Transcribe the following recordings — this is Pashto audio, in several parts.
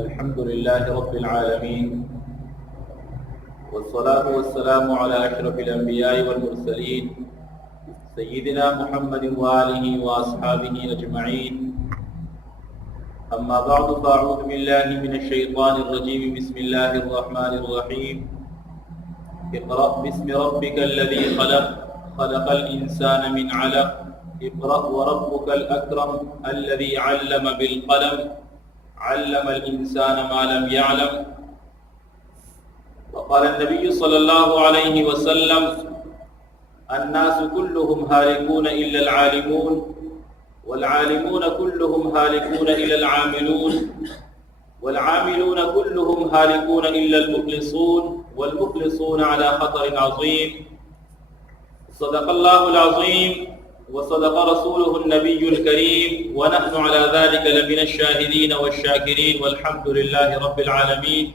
الحمد لله رب العالمين، والصلاة والسلام على أشرف الأنبياء والمرسلين سيدنا محمد وآله وأصحابه أجمعين. أما بعد، فأعوذ بالله من الشيطان الرجيم. بسم الله الرحمن الرحيم. اقرأ باسم ربك الذي خلق، خلق الإنسان من علق. اقرأ وربك الأكرم الذي علم بالقلم، علم الإنسان ما لم يعلم. وقال النبي صلى الله عليه وسلم: الناس كلهم هالكون إلا العالمون، والعالمون كلهم هالكون إلا العاملون، والعاملون كلهم هالكون إلا المخلصون، والمخلصون على خطر عظيم. صدق الله العظيم وصدق رسوله النبي الكريم، ونحن على ذلك لمن الشاهدين والشاكرين، والحمد لله رب العالمين.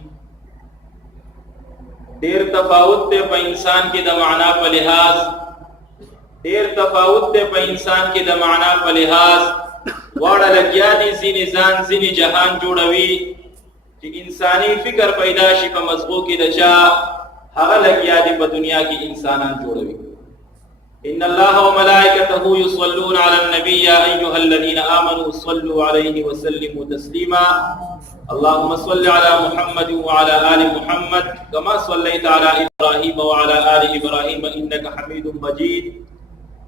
دیر تفاوت تے پا انسان کی دا معنا پا لحاظ، دیر تفاوت تے پا انسان کی دا معنا پا لحاظ. وارا لگیا دی زینی زان زینی جہان جوڑوی کہ انسانی فکر پیدا شی پا مذغو کی دا چا حغا لگیا دی پا دنیا کی انسانان جوڑوی. إن الله وملائكته يصلون على النبي يا أيها الذين آمنوا صلوا عليه وسلموا تسليما. اللهم صل على محمد وعلى آل محمد كما صليت على إبراهيم وعلى آل إبراهيم إنك حميد مجيد.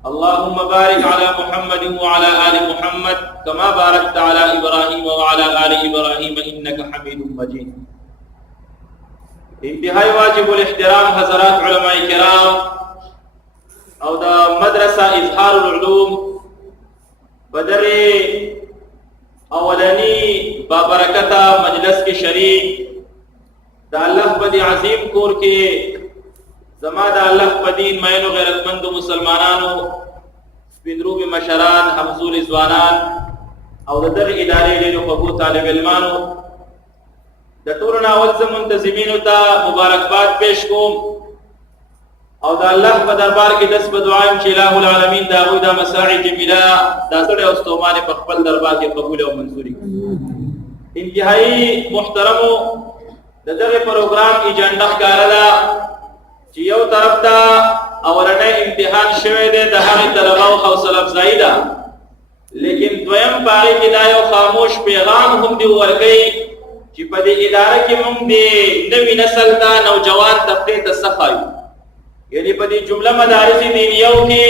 اللهم بارك على محمد وعلى آل محمد كما باركت على إبراهيم وعلى آل إبراهيم إنك حميد مجيد. انتهائی واجب الاحترام حضرات علماء کرام او دا مدرسہ اظہار العلوم بدر اولانی بابرکتا مجلس کے شریک دا اللہ پدی عظیم کور کے زما دا اللہ پدین مین و غیرت مند مسلمانانو سپندروب مشران حمزول ازوانان او دا در ادارے لیلو قبو طالب علمانو دا طولنا والز منتظمینو تا مبارکباد پیش کوم او دا اللہ پا دربار کی دست بدعائم چی الہ العالمین دا غوی دا مساعی جمیلہ دا سڑے استومان پخپل دربار کی قبول و منظوری. انتہائی محترمو دا در پروگرام ایجنڈا کارلا چی یو طرف دا اولنے امتحان شوئے دے دا حقی طلبہ و خوصل افزائی دا، لیکن دویم پاگی کی دا یو خاموش پیغام ہم دی ورگئی چی پا دی ادارہ کی مم دی نوی نسل تا نوجوان طبقے تا سخائی، یعنی پا دی جملہ مدارس دینیوں کے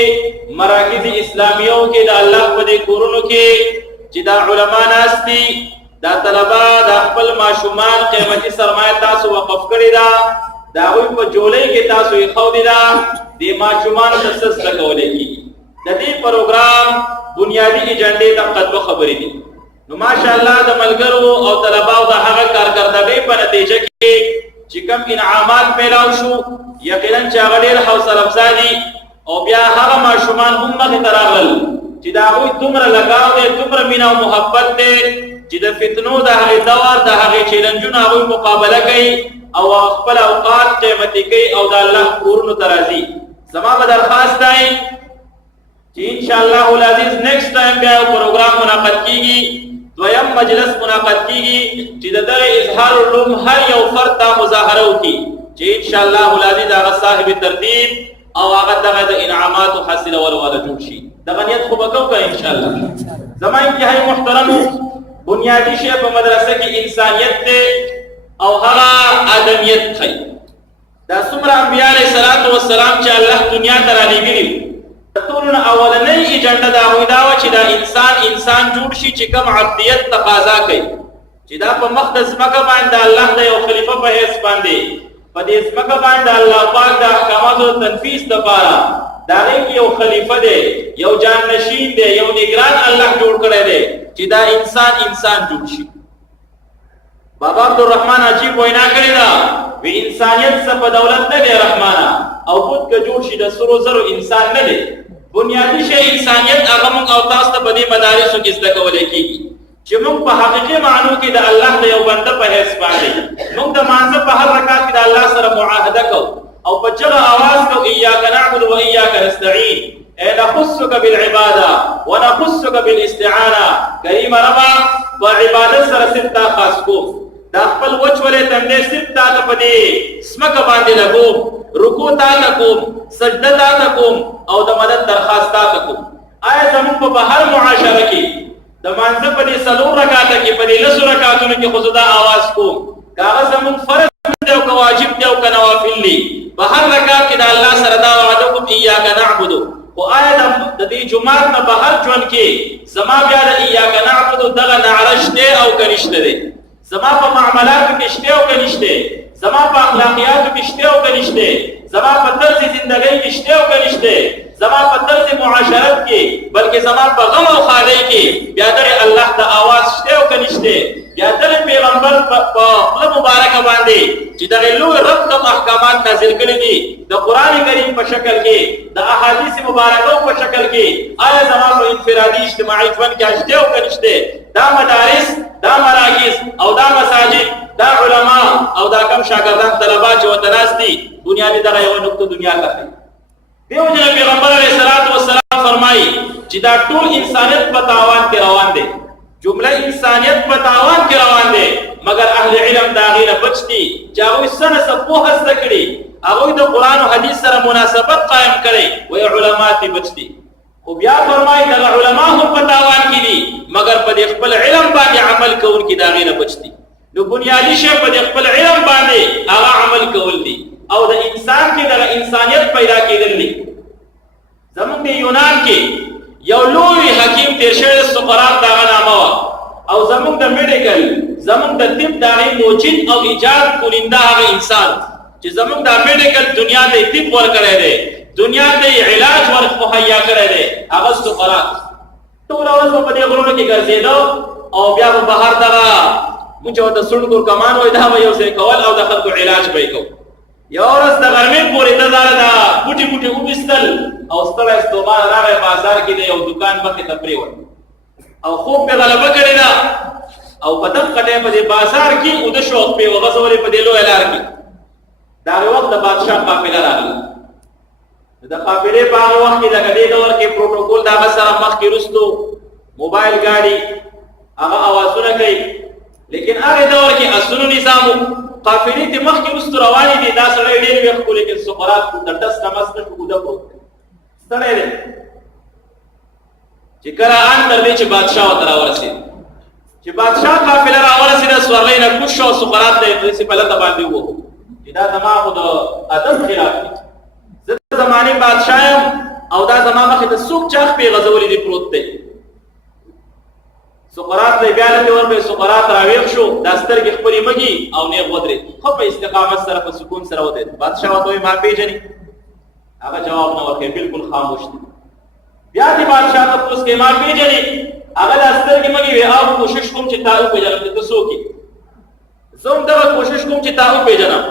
مراکز اسلامیوں کے دا اللہ پا دی کورنوں کے چی دا علماء ناستی دا طلبہ دا اقبل معشومان قیمتی سرمایہ تاسو وقف کری دا دا غوی پا جولے کے تاسو اخو دی دا دی معشومان تسس لکولے کی. دا دی پروگرام بنیادی ایجنڈے دا قدو خبری دی. نو ماشاءاللہ دا ملگرو او طلبہ دا حقا کارکردگی پا نتیجہ کی چکم انعامات پیلاو شو، یقیناً چاگدیر حوصل افزادی او بیا حقا معشومان هم مخی تراغل چی دا غوی تمر لگاو دے تمر مینا و محبت دے چی دا فتنو دا حقی دوار دا حقی چیلنجون غوی مقابلہ کئی او اخبر اوقات قیمتی کئی او دا اللہ قرون ترازی. زمان بدرخواست دائی چی انشاءاللہ العزیز نیکسٹ ٹائم بیا پروگرام منعقد کی گی، دویم مجلس منعقد کی گی چی دا در اظہار علوم ہر یو فرد تا مظاہروں کی چی انشاءاللہ العزیز آغا صاحب ترتیب او آغا دا انعامات و حاصل والوالا جوشی دا غنیت خوبکو کا انشاءاللہ. زمان انتہائی محترم بنیادی شیف مدرسہ کی انسانیت دے او ہرا آدمیت خی دا سمر انبیاء علیہ السلام چی اللہ دنیا ترانی گلی تولن اولنی ایجنڈا دا ہوئی داوا چی دا انسان جوڑ شی چی کم عبدیت تقاضا کئی چی دا پا مقدس مکہ باند دا اللہ دا یو خلیفہ پا حیث باندے پا دیس مکہ باند دا اللہ پاک دا احکامات و تنفیس دا پارا دا غیر یو خلیفہ دے، یو جان نشین دے، یو نگران اللہ جوڑ کرے دے چی دا انسان جوڑ شی. بابا عبدالرحمن عجیب وینا کرے دا وی انسانیت سا پا دولت ندے رحمانا او خود کا جوڑ شی دا سرو زرو انسان ندے. بنیادی شے انسانیت اگر منگ او تاستا بدی مدارسو کس دکولے کی گی چی منگ پا حقیقی معنو کی دا اللہ دا یو بندہ پا حیث باندے منگ دا مانزہ پا ہر رکات کی دا اللہ سر معاہدہ کو او پا جگہ آواز کو ایاک نعبد و ایاک نستعین نخصك بالعبادة ونخصك بالاستعانة كريم ربا وعبادة سرسلتا خاصكم دا خپل وچولې تندې صرف تا ته په دې سمکه باندې لګوم، رکوع تا ته کوم، سجده تا ته کوم او د مدد درخواست تا ته کوم. آیا زموږ په بهر معاشره کې د مانځه په دې 4 رکعاته کې په دې 10 رکعاتونو کې خو دا आवाज کوم که هغه زموږ فرض دی او که واجب دی او که نوافل دي، په هر رکعت کې د الله سره دا وعده کوم ایاک نعبد. خو آیا د دې جمعات نه بهر ژوند کې زما بیا د ایاک نعبد دغه نعره شته او که نشته دی؟ زما په معاملاتو کې شته او که نشته؟ زما په اخلاقیاتو کې شته او که نشته؟ زما په طرز زندګۍ کې شته او که نشته؟ زما په طرز معاشرت کې بلکې زما په غم او خالۍ کې بیا در الله ته आवाज شته او که نشته؟ بیا در پیغمبر په خپل مبارکه باندې چې دغه لوی رب کوم احکامات نازل کړي دي د قران کریم په شکل کې د احادیث مبارکو په شکل کې، آیا زما په انفرادي اجتماعي ژوند کې شته او که نشته؟ دا مدارس، دا مراکز او دا مساجد، دا علما او دا کم شاګردان طلبه چې وتناس دي، دنیا دې دغه یو نقطه دنیا لري. دیو جن پیغمبر علیه الصلاۃ والسلام فرمایي چې دا ټول انسانیت په تاوان کې روان دي، جمله انسانیت په تاوان کې روان دي، مگر اهل علم دا غیره بچتي چې هغه سره سپوه زده کړي، هغه د قران او حدیث سره مناسبت قائم کړي، وای علماء ته بچتي. خو بیا فرمایي دا علماء هم په تاوان کې دي، مگر په خپل علم باندې عمل کوونکي دا غیره بچتي. نو بنیادی شی په خپل علم باندې هغه عمل کول دي او د انسان کې د انسانیت پیدا کېدل دي. زموږ د یونان کې یو لوی حکیم تیر شوی سقراط دغه نامه او زموږ د میډیکل، زموږ د طب دغه موجود او ایجاد کولنده هغه انسان چې زموږ د میډیکل دنیا ته طب ورکړی دی، دنیا ته علاج مهیا کړی دی، هغه سقراط. ټول ورځ په دې غرونو کې ګرځېدو او بیا په بهر دغه موږ ورته سړکور کمان وای دا به یو ځای کول او د خلکو علاج به یې کو. یو ورځ د غرمې پورې ته ځاله دا بوټي بوټي وبستل او ستړی ستومان راغی بازار کې د یو دکان مخې ته پرېوت او خوب پې غلبه کړې ده او په دغه ټایم په دې بازار کې اوده شوق پې وغځولې په دې لویه لار کې. د هغې وخت د بادشاه قافله راغله. د قافلې په هغه وخت کې لکه دې دور کې پروټوکول د هغه سره مخکې وروستو موبایل ګاډي هغه اوازونه کوي، لیکن هغه دور کې اسونو نظام قافلې ته مخکې وروستو روانې دي. دا سړی ډېر وخت خو لیکن سقراط د ډس نه مست نه شو اوده پروت ستړی دی چې کله ان تر دې چې بادشاه ورته راورسېد. چې بادشاه قافله راورسېده سورلۍ نه کوز شو او سقراط ته یې داسې په لته باندې ووهو چې دا زما خو د ادب خلاف دي، زه د زمانې بادشاه یم او دا زما مخې ته څوک چاخ پې غځولی دی پروت دی. سقراط له بیا له ورپې سقراط راویښ شو، دا سترګې خپلې مږي او نیغ ودرېد، ښه په استقامت سره په سکون سره ودرېد. بادشاه ورته وایي ما پېژنې؟ هغه جواب نه ورکوي، بالکل خاموش دی. بیا دې بادشاه تپوس کوي ما پېژنې؟ هغه دا سترګې مږي وایي او کوشش کوم چې تا وپېژنم چې ته څوک یې؟ زه هم دغه کوشش کوم چې تا وپېژنم.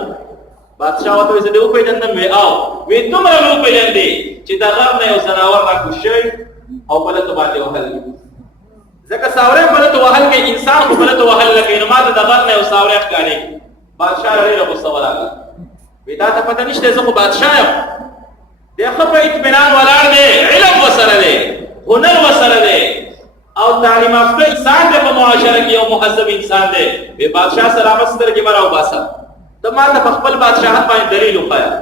بادشاه ورته وایي زه دې وپېژندم؟ وایي او وایي دومره مې وپېژندې چې د غر نه یو ځناور راکوز شوی او پلته باندې وهل. ځکه ساوری پلته وهل کې انسان خو پلته وهل نه کوي، نو ما ته د غر نه یو ساوری ښکارېږي. بادشاه ډېره غوسه ورغله، وایي تا ته پته نشته زه خو بادشاه یم. دی ښه په اطمینان ولاړ دی، علم ورسره دی، هنر ورسره دی او تعلیم یافته انسان دی، په معاشره کې یو مهذب انسان دی. وایي بادشاه سلامت سترګې مه راوباسه، ته ما ته په خپل بادشاهت باندې دلیل وښیه،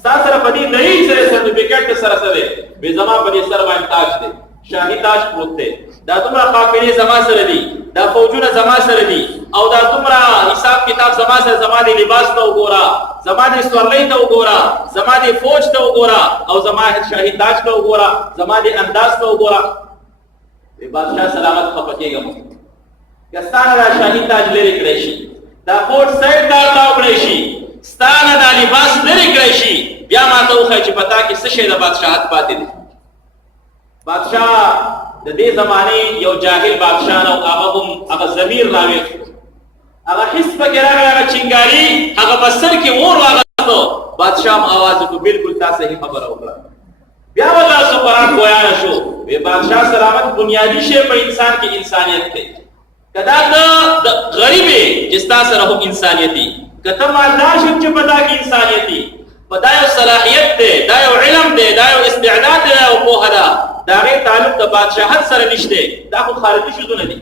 ستا سره په دې دلیل سره سرټیفیکټ دې سره څه دی؟ وایي زما په دې سر باندې تاج دی، شاهي تاج پروت دی، دا دومره قافلې زما سره دي، دا فوجونه زما سره دي او دا دومره حساب کتاب زما سره، زما د لباس ته وګوره، زما د سورلۍ ته وګوره، زما د فوج ته وګوره او زما شاهي تاج ته وګوره، زما د انداز ته وګوره. وایي بادشاه سلامت خفه کېږم که ستا نه دا شاهي تاج لرې کړی شي، دا فوج سایډ ته تاو کړی شي، ستا نه دا لباس لرې کړی شي، بیا ما ته وښیه چې په تا کې څه شی د بادشاهت پاتې دی. بادشاه د دې زمانې یو جاهل بادشاه نه هغه هم هغه ضمیر راویښ شو، هغه حس پکې راغی، هغه چنګاري هغه په سر کې اور واغستو. بادشاه هم آواز وکړو بالکل تا صحیح خبره وکړه. بیا والله سقراط ګویانه شو، وایي بادشاه سلامت بنیادي شی په انسان کې انسانیت دی. که دا ته غریب یې چې ستا سره هم انسانیت دي، که ته مالدار شې چې په تا کې انسانیت دي، په دا یو صلاحیت دی، دا یو علم دی، دا یو استعداد دی، دا یو پوهه ده، د هغې تعلق د بادشاهت سره نشته. دا خو خارجي شیزونه دي،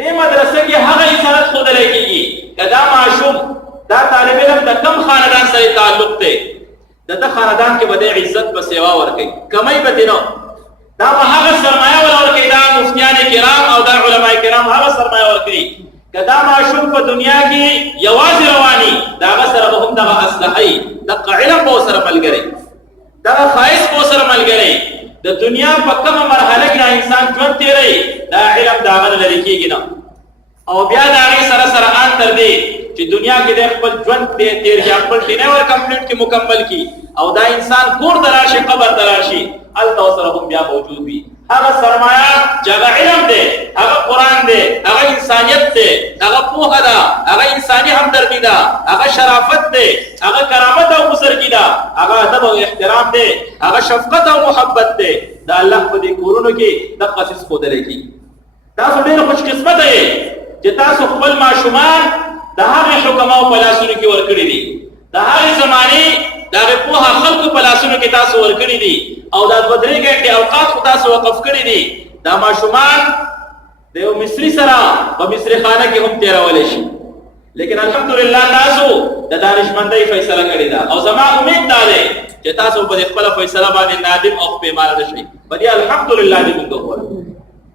دې مدرسه کې هغه انسانت ښودلی کېږي که دا ماشوم دا طالب علم د کم خاندان سره تعلق دی د ده خاندان کې به د عزت په سیوا ورکوي کمی به دې نه دا به هغه سرمایه ولا ورکوي دا مفتیان کرام او دا علما کرام هغه سرمایه ورکوي که دا ماشوم په دنیا کې یوازې رواني د هغه سره به هم دغه اصلحه وي دغه علم به ورسره ملګری دغه ښایست به ورسره ملګری د دنیا په کومه مرحله کې دا انسان ژوند تېروي دا علم د هغه نه لرې کېږي نه او بیا د هغې سره سره ان تر دې چې دنیا کې د خپل ژوند تېر کړي خپل ټینور کمپلیټ کې مکمل کړي او دا انسان کور ته راشي قبر ته راشي هلته ورسره هم بیا موجود وي هغه سرمایه چې هغه علم دی هغه قرآن دی هغه انسانیت دی هغه پوهه ده هغه انساني همدردي ده هغه شرافت دی هغه کرامت او بزرګي ده هغه ادب او احترام دی هغه شفقت او محبت دی دا الله په دې کورونو کې دغه څه ښودلی کېږي تاسو ډېر خوش قسمته یې چې تاسو خپل ماشومان د هغې حکماو په لاسونو کې ورکړي دي د هغې زمانې د هغې پوهه خلکو په لاسونو کې تاسو ورکړي دي او دا 2-3 ګنټې اوقات خو تاسو وقف کړي دي دا ماشومان د یو مصري سره په مصري خانه کې هم تېرولی شي لیکن الحمدلله تاسو د دانشمندۍ فیصله کړې ده او زما امید دا دی چې تاسو په دې خپله فیصله باندې نادم او پښیمانه نه شئ په دې الحمدلله دې موږ ووایو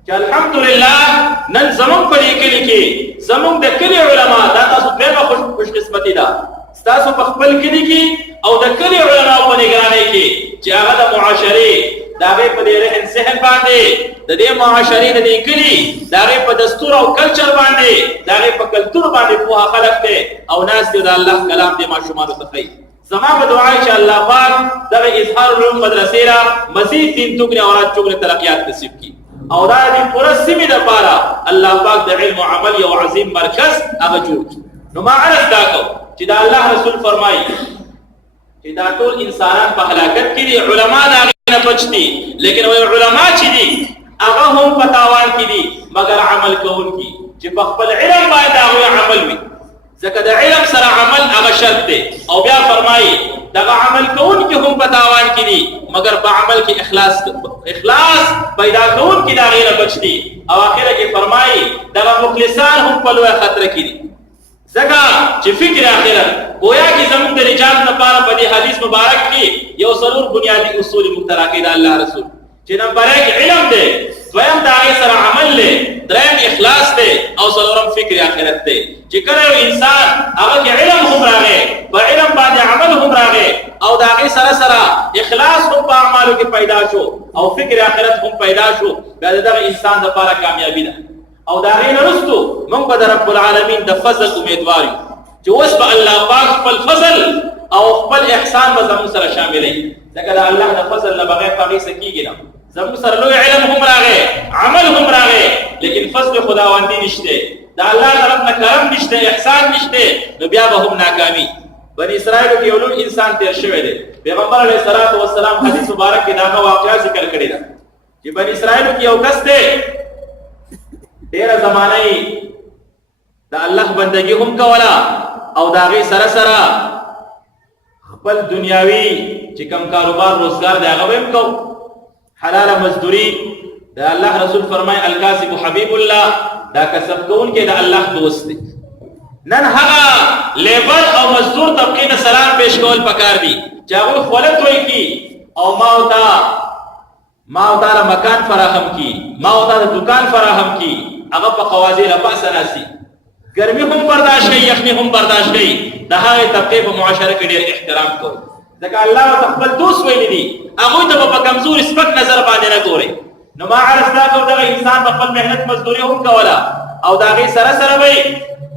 چې الحمدلله نن زموږ په دې کلي کې زموږ د کلي علما دا تاسو دویمه خوش قسمتي ده ستاسو په خپل کلي کې او د کلي علماو په نګرانۍ کې چې هغه د معاشرې د هغې په دې رهن سهن باندې د دې معاشرې د دې کلي د هغې په دستور او کلچر باندې د هغې په کلتور باندې پوهه خلک دی او ناست دی د الله کلام دې ماشومانو ته ښیي زما په دعا چې الله پاک دغه اظهار العلوم مدرسې را مزید 3 توګنې او 4 توګنې ترقیات نصیب کړي او دا دې پوره سیمې دپاره الله پاک د علم او عمل یو عظیم مرکز هغه جوړ کړي نو ما عرض دا کو چې دا الله رسول فرمایي چې دا ټول انسانان په هلاکت کې دي علما د هغې نه بچ دي لیکن وایي علما چې دي هغه هم په تاوان کې دي مګر عمل کوونکي چې په خپل علم باندې د هغوی عمل وي ځکه د علم سره عمل هغه شرط دی او بیا فرمایي دغه عمل کوونکي هم په تاوان کې دي مګر په عمل کې اخلاص پیدا کوونکي د هغې نه بچ دي او اخره کې فرمایي دغه مخلصان هم په لویه خطره کې دي ځکه چې فکر آخرت گویا کې زموږ د نجات لپاره په دې حدیث مبارک کې یو څلور بنیادي اصول مخترع کړي د الله رسول چې نمبر 1 علم دی دویم د هغې سره عمل دی دریم اخلاص دی او څلورم فکر آخرت دی چې کله یو انسان هغه کې علم هم راغی په علم باندې عمل هم راغی او د هغې سره سره اخلاص هم په اعمالو کې پیدا شو او فکر آخرت هم پیدا شو بیا د دغه انسان لپاره کامیابي ده او دا غیر رستو موږ به د رب العالمین د فضل امیدوار یو چې اوس به الله پاک خپل فضل او خپل احسان به زموږ سره شاملوي ځکه د الله د فضل نه بغیر په هغې څه کېږي نه زموږ سره لوی علم هم راغی عمل هم راغی لیکن فضل خداوندي نشته د الله طرف نه کرم نشته احسان نشته نو بیا به هم ناکامي بني اسرائیلو کې یو لوی انسان تېر شوی دی پیغمبر علیه الصلاة والسلام حدیث مبارک کې د هغه واقعه ذکر کړې ده چې بني اسرائیلو کې یو کس دی ډېره زمانه یې د الله بندګي هم کوله او د هغې سره سره خپل دنیاوي چې کوم کاروبار روزګار دی هغه به هم کو حلاله مزدوري د الله رسول فرمایي الکاسب حبیب الله دا کسب کوونکی د الله دوست دی نن هغه لیبر او مزدور طبقې نه سلام پیش کول پکار دي چې هغوی خوله توی کړي او ما او تا مکان فراهم کړي ما او تا د دکان فراهم کړي هغه په قواضي لپاسه ناسي ګرمي هم برداشت کوي یخني هم برداشت کوي د هغې طبقې په معاشره کې ډېر احترام کوي ځکه الله ورته خپل دوست ویلي دي هغوی ته به په کمزور سپک نظر باندې نه ګورئ نو ما عرض دا کوم دغه انسان به خپل محنت مزدوري هم کوله او د هغې سره سره به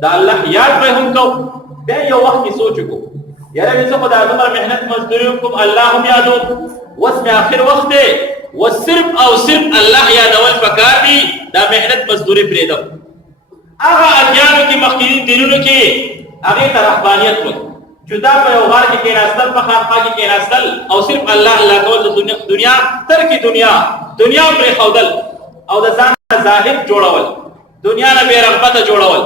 د الله یاد به هم کو بیا یو وخت کې سوچ وکړو یاره مې زه خو دا دومره محنت مزدوري وکړم الله هم یادوم اوس مې آخر وخت دی وصرف او صرف الله یادول پکار دي دا محنت مزدوري پرېږدم هغه ادیانو کې مخکیني دینونو کې هغې ته رهبانیت وایي جدا په یو غار کې کېناستل په خانقاه کې کېناستل او صرف الله الله کول د دنیا ترک دنیا پرېښودل او د ځان زاهد جوړول دنیا نه بې رغبته جوړول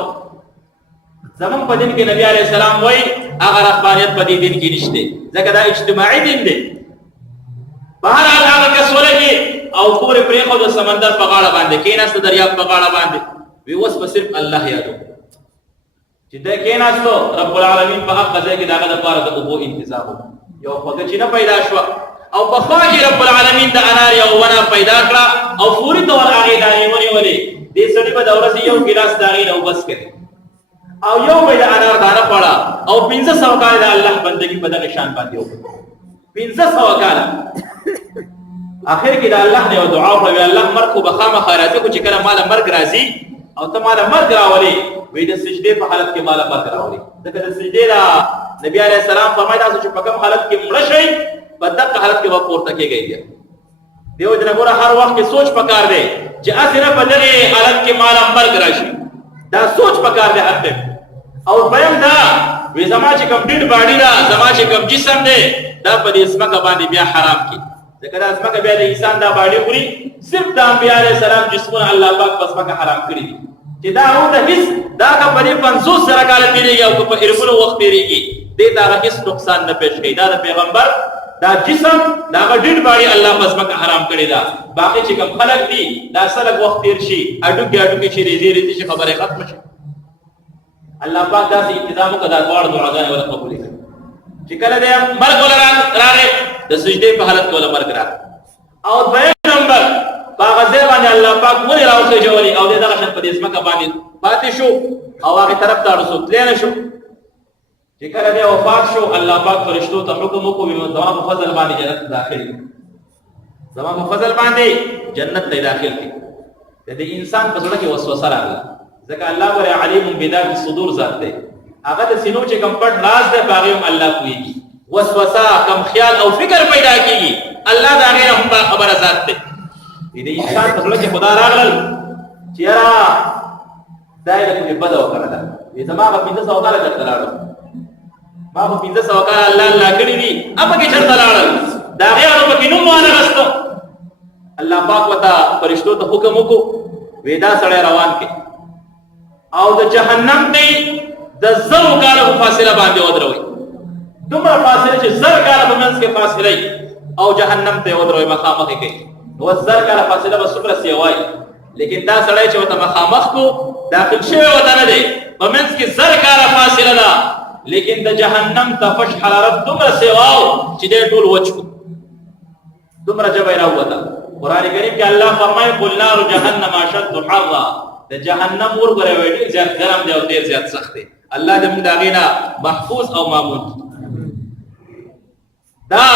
زموږ په دین کې نبي علیه السلام وایي هغه رهبانیت په دې دین کې نشته ځکه دا اجتماعي دین دی بهرحال هغه کس ولګي او پورې پرېښود د سمندر په غاړه باندې کېناسته دریاب په غاړه باندې وی وس په صرف الله یادو چې دا کېناستو رب العالمین په هغه ځای کې داغه لپاره د اوبو انتظام یو پګه چې نه پیدا شو او په خوا کې رب العالمین د انار یو ونه پیدا کړه او فوري تور هغه دانې ونیولې دې سړي په دورسي یو ګلاس داغې نو بس کړي او یو به د انار دانه پړه او 1500 کال د الله بندگی په دغه شان باندې وکړه 1500 کال اخر کې د الله نه دعا وکړه الله مرګ بخامه خیراتي کو چې کله مال مرګ راځي او ته مال مرګ راولي وې د سجدې په حالت کې مال مرګ راولي دغه د سجدې را نبی عليه السلام فرمایي تاسو چې په کوم حالت کې مړ شئ په دغه حالت کې ورته کېږي دیو جن ګوره هر وخت کې سوچ پکار دی چې اسره په دغه حالت کې مال مرګ راشي دا سوچ پکار دی هرته او بیم دا وې زما چې کوم ډېر باډي دا زما چې کوم جسم دی دا په دې اسمه باندې بیا حرام کی ځکه دا اسمه بیا د انسان دا باډي خوري صرف د انبیاء علیه السلام جسمونه الله پاک پس مکه حرام کړی دي چې دا هو د هیڅ دا په 500 سره کال تیریږي او په اربلو وخت تیریږي دې دا هیڅ نقصان نه پېښ کوي دا د پیغمبر دا جسم دا ډېر باډي الله پس مکه حرام کړی دا باقي چې کوم خلق دي دا سلګ وخت تیر شي اډو کې چې ریزي چې خبره ختم شي الله پاک دا سي انتظام کو دا دوړ دعاګانې ولا قبول کړي چې کله دې مرګ ولا راغی د سجدې په حالت کې ولا مرګ راغی او دویم نمبر باغزه باندې الله پاک مونږ راوخه جوړي او دغه شان په دې اسمه باندې پاتې شو او هغه طرف ته رسول تلین شو چې کله دې وفات شو الله پاک فرشتو ته حکم وکړ چې زما په فضل باندې جنت داخل زما په فضل باندې جنت ته داخل کی دې انسان په ځړه کې وسوسه راغله ځکه الله ور علیم بذات الصدور ذات دی هغه د سینو چې کم پټ راز دی باغیم الله کوي وسوسه کم خیال او فکر پیدا کیږي الله دا غیر هم خبره ذات دی دې انسان په ځړه کې خدا راغل چې را دایره کې بد وکړه دې زما په 1500 کال درته راړو ما په 1500 کال الله کړی دي اپا کې چرته راړل دا غیر په کې نو مانه غستو الله پاک وتا فرشتو ته حکم وکړو وېدا سره روان کې او د جهنم ته د زر کاله فاصله باندې ودروي دومره فاصله چې زر کاله په منځ کې فاصله او جهنم ته ودروي مخامخ کې نو زر کاله فاصله به څومره سی وای لیکن دا سړی چې وته مخامخ کو داخل شوی وته نه دی په منځ کې زر کاله فاصله ده لیکن د جهنم تفش حرارت دومره سی واو چې دې ټول وچو دومره جبه راوته قران کریم کې الله فرمایي قل نار جهنم اشد حرا د جهنم ور غره وړي زیات ګرم دی او ډیر زیات سخت دی الله دې موږ داغینا محفوظ او مامون دا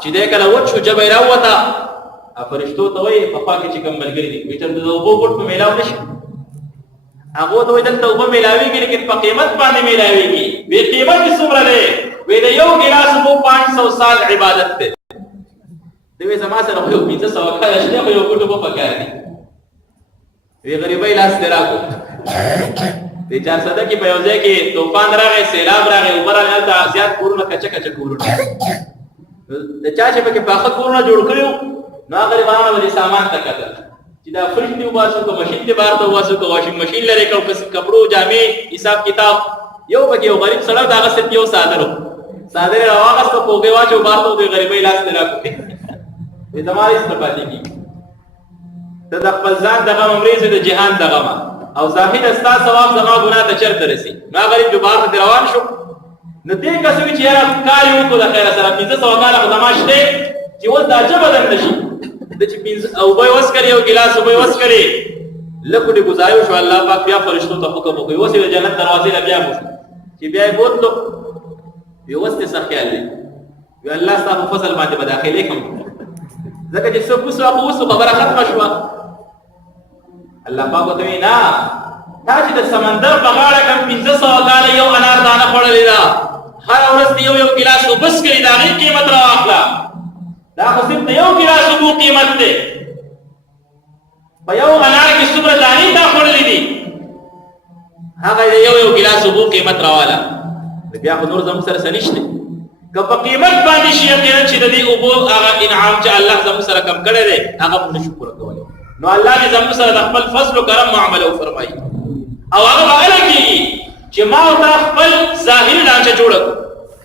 چې دې کله وچو جبه راوته فرشتو ته وي په پاکه چې کوم ملګری دي وي تر د اوبو ګټ په میلاو نشي هغه ته وي دلته اوبو میلاويږي لیکن په قیمت باندې میلاويږي وی قیمت څومره ده وی د یو ګلاس اوبو 500 سال عبادت ده دوی زما سره یو 500 کال شته خو یو ګټ په پکار دي وی غریبای لاس دراکو د 400 کې په یو ځای کې طوفان راغی سیلاب راغی عمر الته زیات کورونه کچا کچا کورونه د چا چې په کې باخه کورونه جوړ کړو نو غریبانو باندې سامان تکته چې دا فرش دی واسو کو ماشين دی بار ته واسو کو واشنګ ماشين لري کو کپړو جامې حساب کتاب یو بګي یو غریب سره دا غسر یو صادرو صادره راوغست په کوګي واچو بار ته د غریبۍ لاس نه راکو دې زماري استفادې کی ته د خپل ځان دغه مریض د جهان دغه ما او ظاهر استا ثواب زما ګناه ته چرته رسی ما غریب جو بار ته روان شو نو دې کسوي چې یاره کار یو کو د خیر سره 1500 کال خدماشته چې ول دا جبدن نشي د چې پینځ او به وس کړي او ګلاس به وس کړي لکه دې گزارو شو الله پاک بیا فرشتو ته حکم وکړي وسه د جنت دروازې لا بیا مو چې بیا یې بوتلو یو وسته سخیال دی یو الله ستاسو فصل باندې بداخلي کوم ځکه چې څوک وسو خبره ختم شو الله پاک ته وینا دا چې د سمندر په غاړه کوم 1500 کال یو انار دانه خورلې دا هر ورځ یو ګلاس وبس کړي دا غي قیمت را اخلا دا خو صرف یو ګلاس وبو قیمت ده په یو انار کې څومره دانی دا خورلې دي هغه یو ګلاس وبو قیمت راواله بیا خو نور زموږ سره سنشته که په قیمت باندې شي چې د دې اوبو هغه انعام چې الله زموږ سره کم کړی دی هغه موږ شکر کوو نو الله دې زموږ سره د خپل فضل او کرم معاملې فرمایي او هغه وایي چې ما او تا خپل ظاهري ډانچه جوړ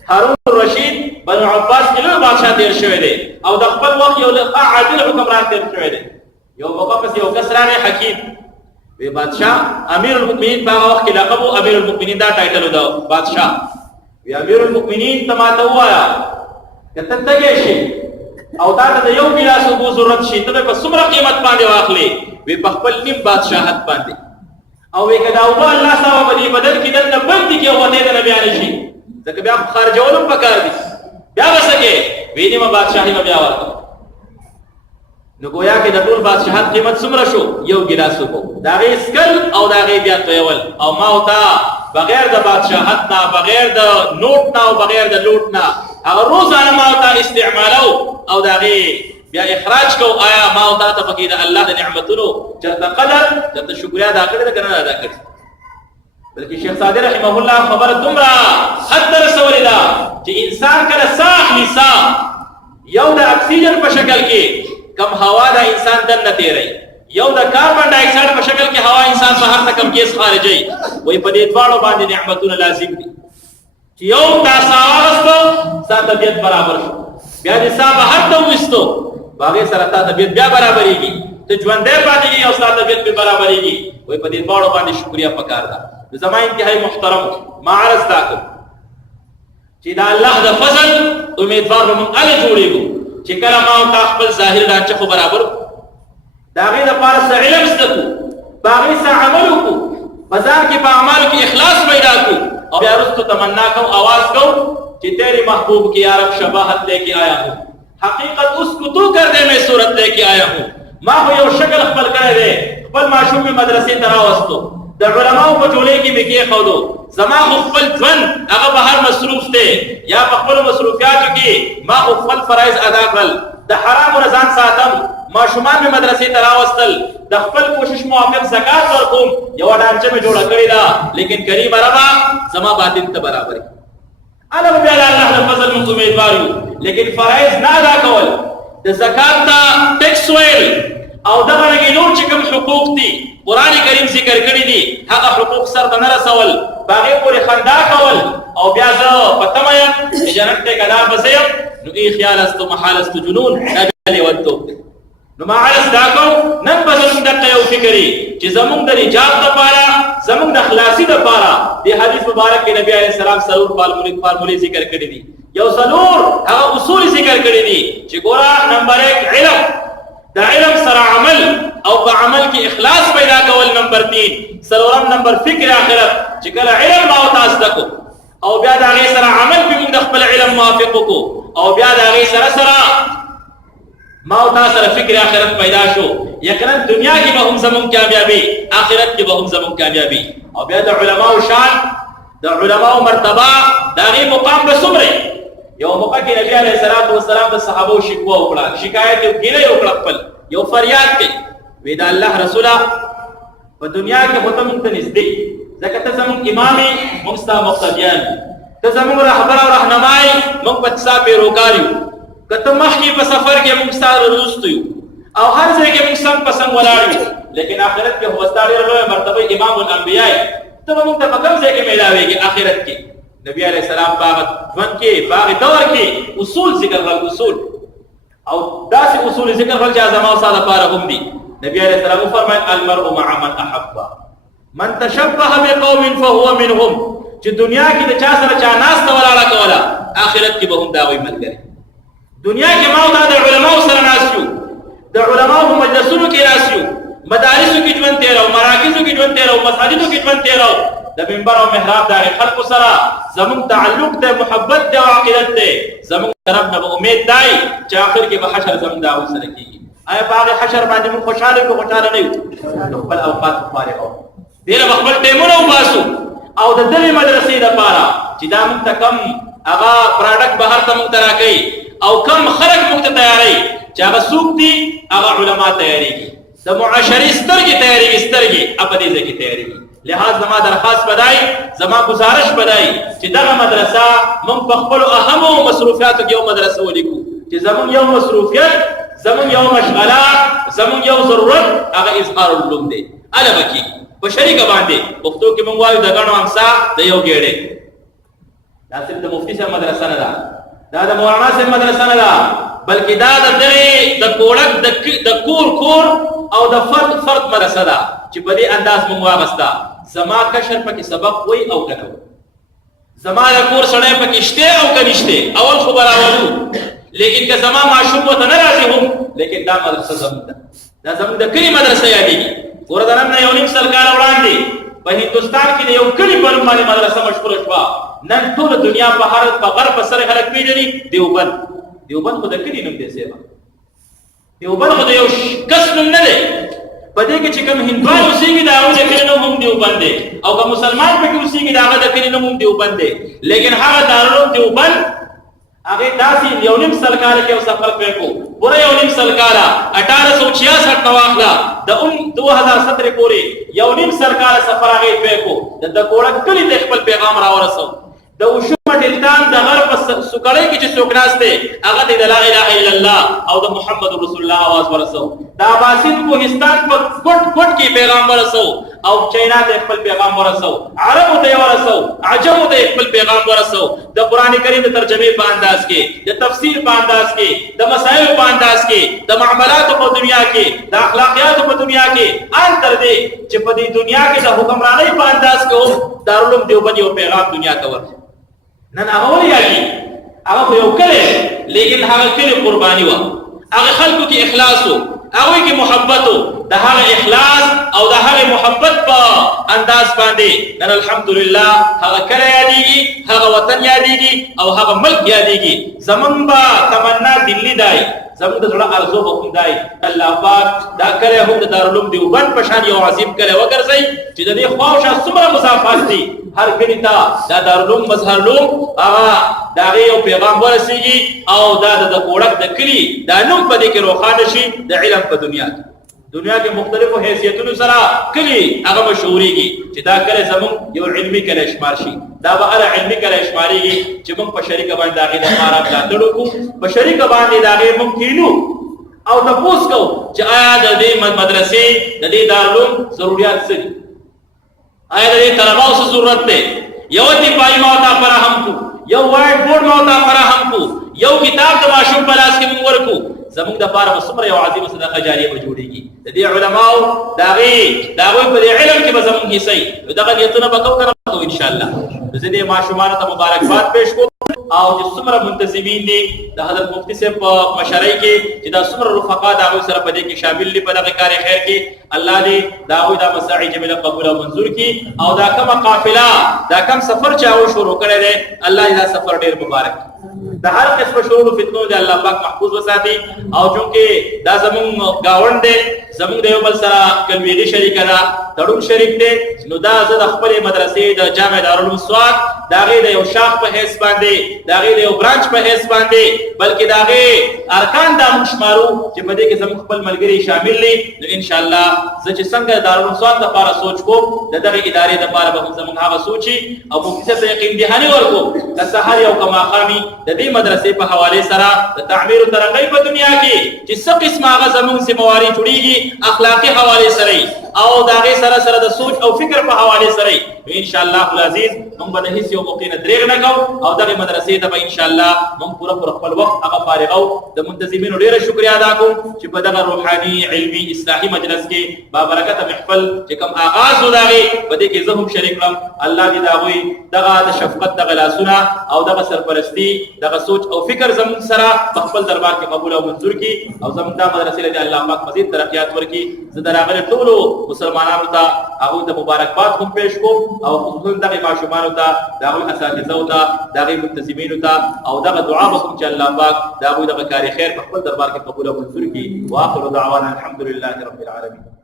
هارون الرشید بنو عباس کې لوی بادشاہ تیر شوی دی او د خپل وخت یو عادل حکمران تیر شوی دی یو وخت یو کس راغی حکیم وی بادشاہ امیر المؤمنین په وخت کې لقب امیر المؤمنین دا ټایټل و بادشاہ. وی امیر المؤمنین ته ماته وایا کته تګې شي او دا د یو ګلاس اوبو ضرورت شي ته په څومره قیمت باندې واخلې؟ وی په خپل نیم بادشاہت باندې. او وی کدا او الله سبحانه په دې بدل کې دنه بند کې وته د نبی علی شي ځکه بیا خارجولم پکار دي بیا وسکه وی نیمه بادشاہي بیا ورته. نو گویا کې د ټول بادشاہت قیمت څومره شو؟ یو ګلاس اوبو. دا غي سکل او دا غي بیا تویول او ما وتا بغیر د بادشاہت نه بغیر د نوٹ نه او بغیر د لوټ نه هغه روزانه ما وتا استعمالو او دا غي بیا اخراج کو. آیا ما وتا ته فقید الله د نعمتونو چرته قدر چرته شکریا ادا کړی دا کنه ادا کړی؟ بلکې شیخ سعدی رحمه الله خبر تمرا حد رسول الله چې انسان کله ساخ لسا یو د اکسیجن په شکل کې کم هوا دا انسان دن تیری یو د کاربن ډای اکساید په شکل کې هوا انسان بهر ته کم گیس خارجي وای په دې دواړو باندې نعمتونه لازم دي چې یو تاسو واغستو ستا طبیعت برابر شو بیا دې سا بهر ته وستو باغې سره تا طبیعت بیا برابرېږي ته ژوندې پاتېږي او ستا طبیعت به برابرېږي وای په دې دواړو باندې شکریا پکار ده. زما انتهایی محترم ما عرض تاکم چې دا الله د فضل امیدوار به موږ اله جوړېږو چې کله ما او تا خپل ظاهر ډانچه خو برابر د هغې دپاره څه علم زده کړو په هغې څه عمل وکړو په ځان کې په اعمالو کې اخلاص پیدا کړو او بیا وروستو تمنا کوو آواز کوو چې تیرے محبوب کی یا رب شباہت لے کے آیا ہوں حقیقت اس کو تو کر دے میں صورت لے کے آیا ہوں. ما خو یو شکل خپل کړی دی خپل ماشوم مې مدرسې ته راوستو د علماو په ټولۍ کې مې کېښودو زما خو خپل ژوند هغه بهر مصروف دی یا په خپلو مصروفیاتو کې ما خو خپل فرایض ادا کړل د حرامو نه ځان ساتم ماشومان مې مدرسې ته راوستل د خپل کوشش موافق زکات ورکوم یوه ډانچه مې جوړه کړې ده لیکن کریم ربا زما باطن ته برابر انا به بیا الله د فضل موږ امیدوار یو لیکن فرایض نه ادا کول د زکات ته ټیکس ویل او دغه رنګې نور چې کوم حقوق دي قرآن کریم ذکر کړي دي هغه حقوق سرته نه رسول په هغې پورې خندا کول او بیا زه په تمه یم چې جنت ټیکهدار به زه یم نو ای خیال است و محال است جنون دا بیا لیونتوب دی. نو ما عرض دا کوو نن به زموږ دقه یو فکر چې زموږ د نجات دپاره زموږ د خلاصي دپاره د حدیث مبارک کې نبي علیه السلام څلور فارمولې ذکر کړي دي یو څلور هغه اصول ذکر کړي دي چې ګوره نمبر 1 علم دا علم سره عمل او په عمل کې اخلاص پیدا کول نمبر 3 څلورم نمبر فکر آخرت چې کله علم ما او تاسو دکو او بیا د هغې سره عمل به موږ د خپل علم موافق وکړو او بیا د هغې سره ما او تاسو سره فکر آخرت پیدا شو یقینا دنیا کې به هم زموږ کامیابي آخرت کې به هم زموږ کامیابي او بیا د علماو شان د علماو مرتبه د هغې مقام به څومره یو موقع کې نبی علیه السلام د صحابو شکوه وکړه شکایت یې ګیله یې وکړه خپل یو فریاد کوي وی د الله رسوله په دنیا کې خو ته موږ ته نږدې ځکه ته زموږ امام یې موږ ستا مقتدیان ته زموږ رهبر او رهنما یې موږ په ستا پیروکار یو که ته مخکې په سفر کې موږ ستا وروستو یو او هر ځای کې موږ څنګ په څنګ ولاړ یو لیکن آخرت کې خو ستا ډېره لویه مرتبه امام الانبیا یې ته به موږ ته په کوم ځای کې میلاوېږي آخرت کې نبی علیہ السلام باغ ژوند کې باغ دور کې اصول ذکر کړل اصول او داسې اصول ذکر کړل چې زما او ستا لپاره هم دي. نبی علیہ السلام وفرمایل المرء مع من احب من تشبه بقوم فهو منهم چې دنیا کې د چا سره چا ناسته ولاړه کوله آخرت کې به هم د هغوی ملګری. دنیا کې ما او تا د علماو سره ناست یو د علماو په مجلسونو کې ناست یو مدارسو کې ژوند تېرو مراکزو کې ژوند تېرو مساجدو کې ژوند تېرو د منبر او محراب د خلکو سره زموږ تعلق دی محبت دی او عقیدت دی زموږ رب نه به امید دی چې آخر کې به حشر زموږ د هغوی سره کېږي. آیا په هغې حشر باندې موږ خوشحاله یو که خوشحاله نه یو؟ د خپل اوقات په فارغ وو دې نه به خپل ټایمونه وباسو او د دغې مدرسې دپاره چې دا موږ ته کم هغه پراډکټ بهر ته موږ ته راکوي او کم خلک موږ ته تیاروي چې هغه څوک دي هغه علما تیارېږي د معاشرې سترګې تیارېږي سترګې په دې ځای کې تیارېږي. لحاظ زما درخواست بدای زما گزارش بدای چې دغه مدرسه موږ په خپلو اهمو مصروفیاتو کې یو مدرسه ولیکو چې زموږ یو مصروفیت زموږ یو مشغله زموږ یو ضرورت هغه اظهار العلوم دی اله به کېږي په شریکه باندې پښتو کې موږ وایو د ګڼو امسا د یو ګېډې دا صرف د مفتي صاحب مدرسه نه ده دا د مولانا صاحب مدرسه نه ده بلکې دا د دغې د کوړک د کور او د فرد مدرسه ده چې په دې انداز مونږ واغستا زما کشر پکې سبق وای او کنه زما د کور سړی پکې شته او کنيشته اول خبر اولو لیکن که زما معشوق وته نه راځي هم لیکن دا مدرسه زموږ ده دا زموږ د کلی مدرسه یادېږي ګوره د نن یو نیم سل کاله وړاندې په هندوستان کې د یو کلی په نوم باندې مدرسه مشهوره شوه نن ټوله دنیا په غرب سره خلک پیژني دیوبند خو د کلي نوم دی سیبا دیوبند خو د یو کس نوم نه دی په دې کې چې کوم هندوان اوسېږي د هغه د کلي نوم هم دیوبند دی او که مسلمان پکې اوسېږي د هغه د کلي نوم هم دیوبند دی لیکن هغه دارالعلوم دیوبند هغه داسې یو نیم سل کاله کې یو سفر پرې کو پوره یو نیم سل کاله 1866 نه واخله د 2017 پورې یو نیم سل کاله سفر هغه پرې کو د کوړک کلي د خپل پیغام راورسو د وشو دلتان د غرب سوکړی کې چې څوک ناشته هغه د لا اله الا الله او د محمد رسول الله आवाज ورسو دا باسین کوهستان په ګټ کې پیغام ورسو او چاینا ته خپل پیغام ورسو عربو ته ورسو عجمو ته خپل پیغام ورسو د قران کریم د ترجمه په انداز کې د تفسیر په انداز کې د مسائل په انداز کې د معاملات په دنیا کې د اخلاقیات په دنیا کې ان تر دې چې په دې دنیا کې د حکمرانی په انداز کې هم دارالعلوم دیوبند یو پیغام دنیا ته ورکړي نن هغه ولې هغه یو کله لیکن هغه کله قرباني و هغه خلکو کې اخلاص و هغه کې محبت و د هغه اخلاص او د هغه محبت په انداز باندې نن الحمدلله هغه کله یادېږي هغه وطن یادېږي او هغه ملک یادېږي زمون با تمنا دلی دای زمون د زړه ارزو به خدای الله پاک دا کله هم د دارالعلوم دیوبند په شان یو عظیم کله وګرځي چې د دې خواوشه څومره مسافات دي هر کلی ته دا دارالعلوم مظهرلوم هغه دا یو پیغام ورسیږي او دا د کوړک د کلی دا نوم په دې کې روښانه شي د علم په دنیا کې مختلفو حیثیتونو سره کلی هغه مشهوريږي چې دا کله زمون یو علمي کله شمار شي دا به اره علمي کله شماريږي چې موږ په شریک باندې داغه د مارا بلاتړو کو په شریک باندې داغه ممکنو او تاسو کو چې آیا د دې مدرسې د دې دارالعلوم ضرورت څه دي آیا د دې طلباو څه ضرورت ده یو دې پای ماته فراهم کو یو وایټ بورډ ماته فراهم کو یو کتاب د ماشوم په لاس کې موږ ورکو زموږ د پاره مسمره یو عظیمه صدقه جاریه به جوړیږي د دې علماو داغه په علم کې به زموږ حصے دغه نیتونه به کوو ان شاء الله زه دې ماشومان ته مبارکباد پېښ کوم او چې څومره منتسبین دي د حضرت مفتی صاحب په مشرۍ کې چې دا څومره رفقا دغه سره په دې کې شامل دي په دغه کار خیر کې الله دې داوی دا مساعي جمیله قبول او منظور کړي او دا کومه قافله دا کوم سفر چې او شروع کړی دی الله دې دا سفر ډیر مبارک د هر قسم شرور فتنو دې الله پاک محفوظ وساتي او چونکه دا زمون گاوند دی زمون د یو بل سره کلویږي شریک ده تړون شریک دی نو دا زه د خپل مدرسې د جامع دارالعلوم سواد داغه د یو شاخ په حساب باندې داغه د یو برانچ په حساب باندې بلکې داغه ارکان د مشمارو چې په دې کې زمون خپل ملګری شامل دي نو ان شاء الله زه چې څنګه دارالعلوم سواد لپاره سوچ کوم دغه ادارې لپاره به زمون هغه سوچي او مفتی ته یقین دهاني ورکو د سحر یو کما خامي د دې مدرسې په حواله سره د تعمیر او ترقۍ په دنیا کې چې څه قسمه هغه زمون سیمواري جوړیږي اخلاقی حواله سره او داغه سره د سوچ او فکر په حواله سره ان شاء الله العزيز موږ به هیڅ یو موقع نه درېغ نه کوو او دغه مدرسې ته به ان شاء الله موږ پوره خپل وخت هغه فارغ او د منتظمینو ډیره شکریا ادا کوم چې په دغه روحاني علمي اصلاحي مجلس کې با برکت محفل چې کوم آغاز وداغي په دې کې زه هم شریک وم الله دې داوي دغه د شفقت دغه لاسونه او دغه سرپرستی دغه سوچ او فکر زمون سره په خپل دربار کې قبول او منظور کړي او زمون دا مدرسې له الله پاک مزید ترقیات ورکړي زه دراغله ټولو مسلمانانو ته هغه د مبارکباد هم پېښ کوم او خصوصا دغه ماشومان ته دغه اساتذه ته دغه منتظمین ته او دغه دعا وکړم چې الله پاک دغه د کار خیر په خپل دربار کې قبول او منظور کړي واخر دعوانا الحمد لله رب العالمين